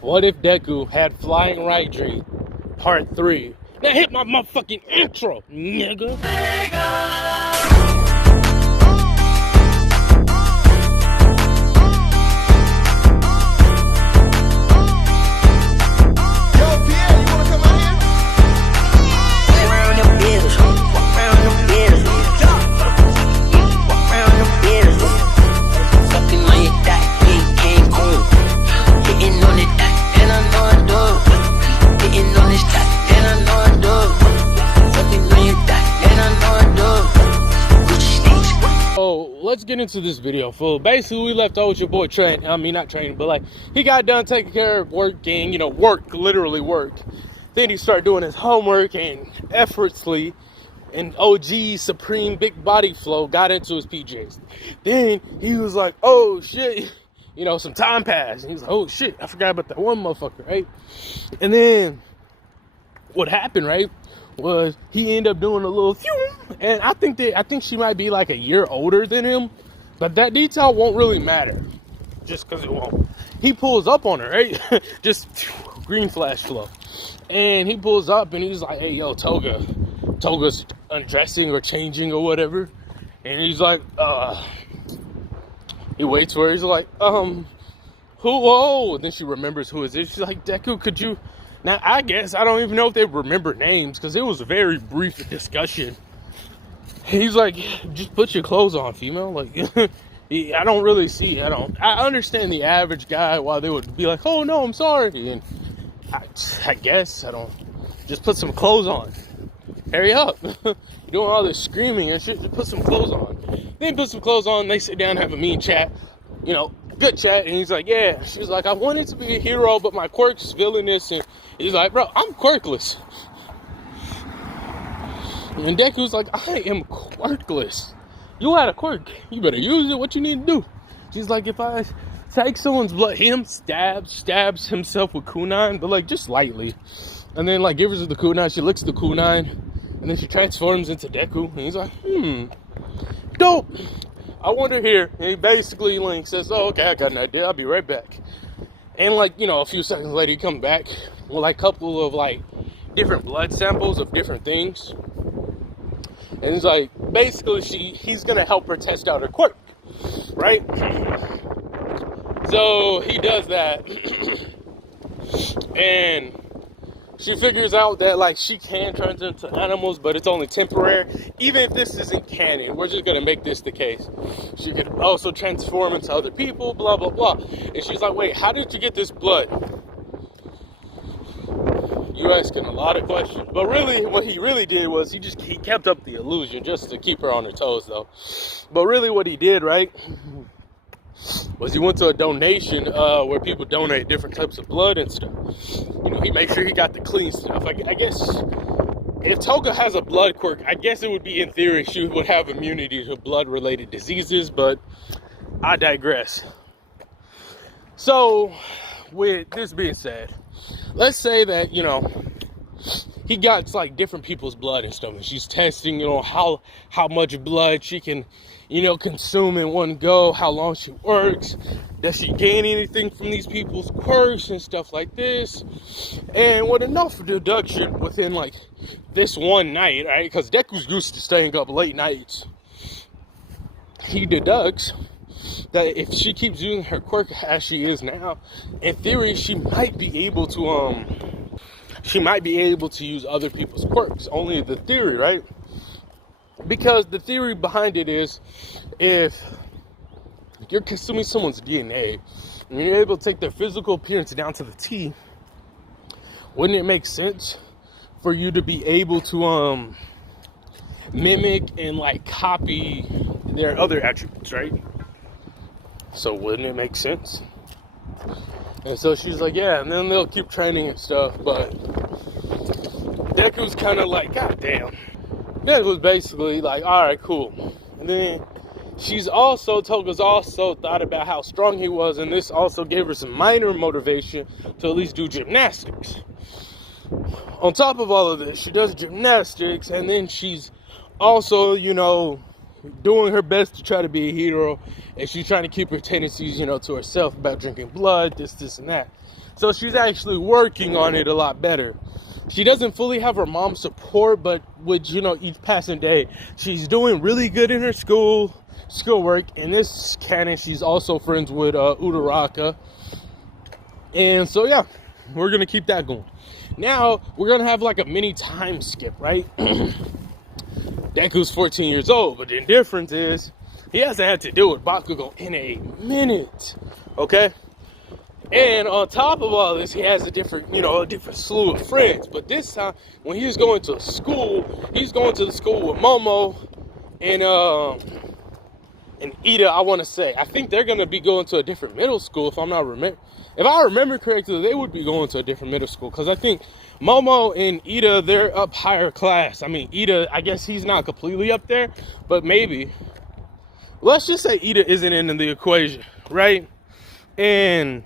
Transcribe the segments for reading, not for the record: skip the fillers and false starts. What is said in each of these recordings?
What if Deku had Flying Raijin Part 3? Now hit my motherfucking intro, nigga. Let's get into this video, fool. Basically, we left off with your boy Trent. I mean, not training, but like, he got done taking care of working, literally work. Then he started doing his homework and effortlessly, and OG Supreme Big Body Flow got into his PJs. Then he was like, oh shit, some time passed. And he was like, oh shit, I forgot about that one motherfucker, right? And then what happened, right, was he ended up doing a little and I think she might be like a year older than him, but that detail won't really matter just because it won't. He pulls up on her, right? Just green flash flow, and he pulls up and he's like, hey yo, Toga's undressing or changing or whatever, and he's like, he waits for her. He's like, who? Whoa. And then she remembers who it is. She's like, Deku, could you? Now, I guess, I don't even know if they remember names, because it was a very brief discussion. He's like, just put your clothes on, female. Like, I don't really see, I understand the average guy, why they would be like, oh, no, I'm sorry. And I guess, just put some clothes on. Hurry up. You're doing all this screaming and shit, just put some clothes on. Then put some clothes on, they sit down and have a mean chat, good chat. And he's like, yeah. She's like, I wanted to be a hero, but my quirk's villainous. And he's like, bro, I'm quirkless. And Deku's like, I am quirkless. You had a quirk, you better use it. What you need to do? She's like, if I take someone's blood, him stabs himself with kunai, but like just lightly, and then like gives her the kunai. She licks the kunai, and then she transforms into Deku. And he's like, dope. I wonder here. And he basically Link says, oh, okay, I got an idea. I'll be right back. And like, a few seconds later, he comes back with like a couple of like different blood samples of different things. And he's like, basically he's gonna help her test out her quirk, right? So he does that. And she figures out that like she can turn into animals, but it's only temporary. Even if this isn't canon, we're just gonna make this the case. She could also transform into other people, blah blah blah. And she's like, wait, how did you get this blood? You asking a lot of questions, but really what he really did was he kept up the illusion just to keep her on her toes though. But really what he did, right, was he went to a donation where people donate different types of blood and stuff. He made sure he got the clean stuff. I guess if Toga has a blood quirk, I guess it would be, in theory, she would have immunity to blood-related diseases, but I digress. So, with this being said, let's say that, he got like different people's blood and stuff, and she's testing, how much blood she can, consume in one go, how long she works, does she gain anything from these people's quirks and stuff like this. And with enough deduction within like this one night, right, because Deku's used to staying up late nights, he deducts that if she keeps using her quirk as she is now, in theory she might be able to use other people's quirks. Only the theory, right? Because the theory behind it is, if you're consuming someone's DNA and you're able to take their physical appearance down to the T, wouldn't it make sense for you to be able to mimic and like copy their other attributes, right? So wouldn't it make sense? And so she's like, yeah, and then they'll keep training and stuff, but Deku's kind of like, god damn. Deku's basically like, alright, cool. And then Toga's also thought about how strong he was, and this also gave her some minor motivation to at least do gymnastics. On top of all of this, she does gymnastics, and then she's also, doing her best to try to be a hero, and she's trying to keep her tendencies, to herself about drinking blood, this, and that. So she's actually working on it a lot better. She doesn't fully have her mom's support, but with, each passing day, she's doing really good in her schoolwork. In this canon, she's also friends with Uraraka. And so, yeah, we're going to keep that going. Now, we're going to have like a mini time skip, right? Deku's 14 years old, but the difference is he hasn't had to deal with Bakugo in a minute, okay? And on top of all this, he has a different slew of friends. But this time, when he's going to school, he's going to the school with Momo and Ida, I want to say. I think they're going to be going to a different middle school, if I remember correctly, they would be going to a different middle school. Because I think Momo and Ida, they're up higher class. I mean, Ida, I guess he's not completely up there, but maybe. Let's just say Ida isn't in the equation, right? And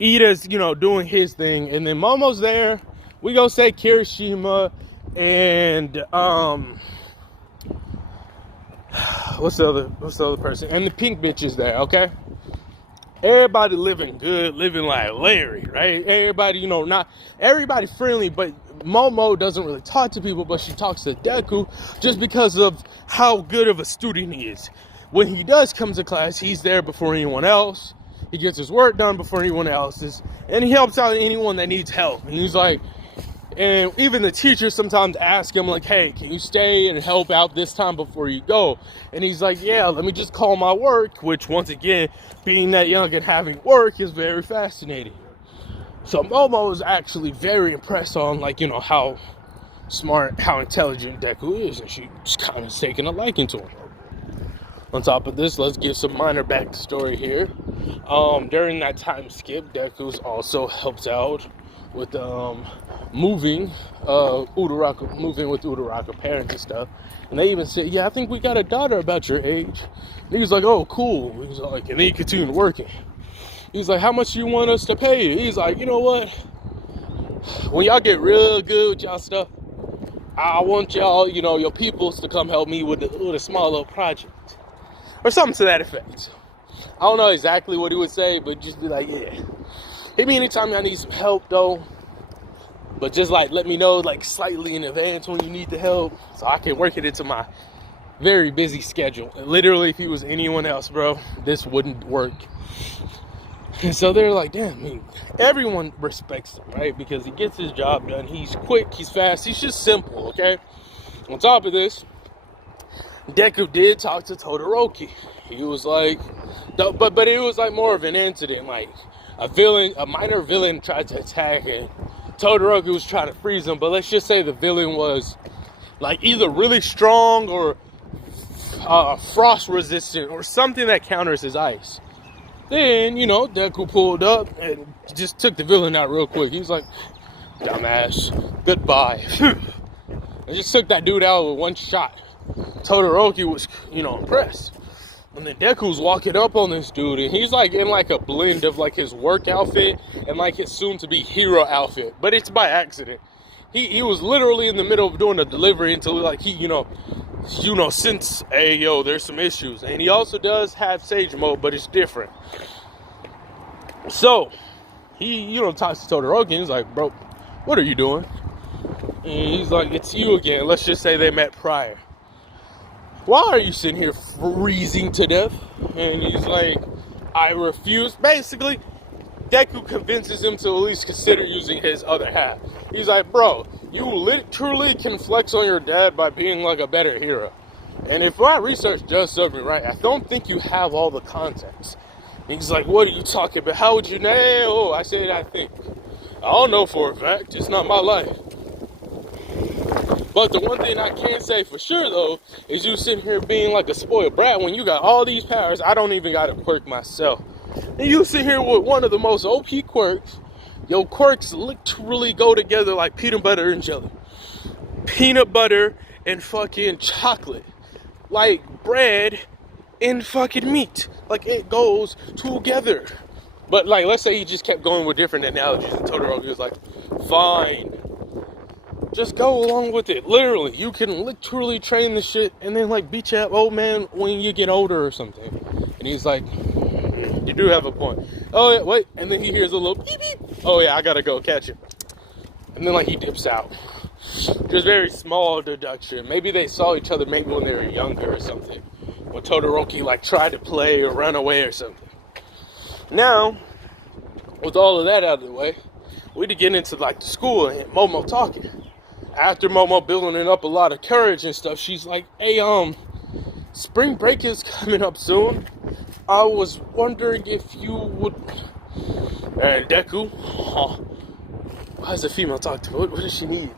Ida's, doing his thing, and then Momo's there. We gonna say Kirishima and what's the other person? And the pink bitch is there, okay? Everybody living good, living like Larry, right? Everybody, not everybody friendly, but Momo doesn't really talk to people, but she talks to Deku just because of how good of a student he is. When he does come to class, he's there before anyone else. He gets his work done before anyone else's, and he helps out anyone that needs help. And he's like, and even the teachers sometimes ask him like, hey, can you stay and help out this time before you go? And he's like, yeah, let me just call my work, which once again, being that young and having work is very fascinating. So Momo is actually very impressed on how smart, how intelligent Deku is, and she's kind of taking a liking to him. On top of this, let's give some minor backstory here. During that time skip, Deku's also helped out with moving with Uraraka parents and stuff. And they even said, yeah, I think we got a daughter about your age. And he was like, oh, cool. He was like, and then he continued working. He's like, how much do you want us to pay you? He's like, you know what? When y'all get real good with y'all stuff, I want y'all, your peoples to come help me with a small little project. Or something to that effect. I don't know exactly what he would say, but just be like, yeah. Hit me anytime y'all need some help, though. But just, let me know, slightly in advance when you need the help. So I can work it into my very busy schedule. And literally, if he was anyone else, bro, this wouldn't work. And so they're like, damn, everyone respects him, right? Because he gets his job done. He's quick, he's fast, he's just simple, okay? On top of this, Deku did talk to Todoroki. He was like, but it was more of an incident. A minor villain tried to attack, and Todoroki was trying to freeze him. But let's just say the villain was either really strong or frost resistant or something that counters his ice. Then, Deku pulled up and just took the villain out real quick. He was like, dumbass, goodbye. I just took that dude out with one shot. Todoroki was, impressed. And then Deku's walking up on this dude, and he's in a blend of his work outfit and his soon-to-be hero outfit. But it's by accident. He was literally in the middle of doing a delivery until he since, hey, yo, there's some issues. And he also does have Sage Mode, but it's different. So, he, talks to Todoroki, and he's like, bro, what are you doing? And he's like, it's you again. Let's just say they met prior. Why are you sitting here freezing to death? And he's like, I refuse. Basically, Deku convinces him to at least consider using his other half. He's like, bro, you literally can flex on your dad by being a better hero. And if my research does serve me right, I don't think you have all the context. And he's like, what are you talking about? How would you know? Oh, I said I think. I don't know for a fact. It's not my life. But the one thing I can say for sure, though, is you sitting here being a spoiled brat when you got all these powers. I don't even got a quirk myself. And you sit here with one of the most OP quirks. Your quirks literally go together like peanut butter and jelly. Peanut butter and fucking chocolate. Like bread and fucking meat. It goes together. But let's say he just kept going with different analogies. And Todoroki was like, fine. Just go along with it. Literally, you can literally train the shit and then like beat your old man when you get older or something. And he's like, you do have a point. Oh yeah, wait. And then he hears a little beep beep. Oh yeah, I gotta go catch him. And then like he dips out. Just very small deduction. Maybe they saw each other maybe when they were younger or something. When Todoroki like tried to play or run away or something. Now, with all of that out of the way, we to get into like the school and Momo talking. After Momo building up a lot of courage and stuff, she's like, hey, spring break is coming up soon. I was wondering if you would... And Deku, why does a female talk to me? What does she need?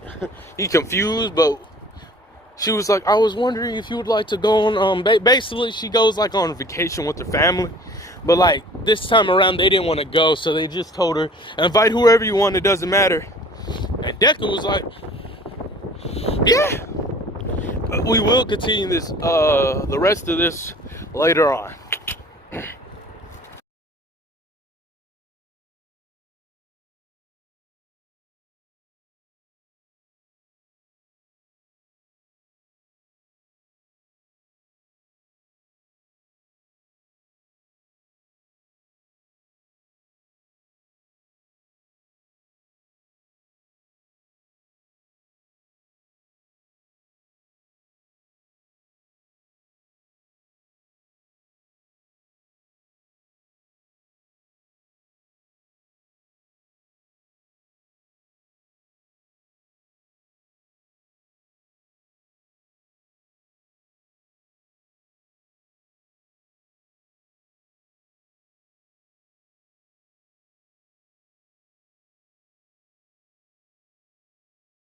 He confused, but she was like, I was wondering if you would like to go on, basically she goes like on vacation with her family. But like, this time around, they didn't want to go, so they just told her, invite whoever you want, it doesn't matter. And Deku was like, yeah, we will continue this, the rest of this later on.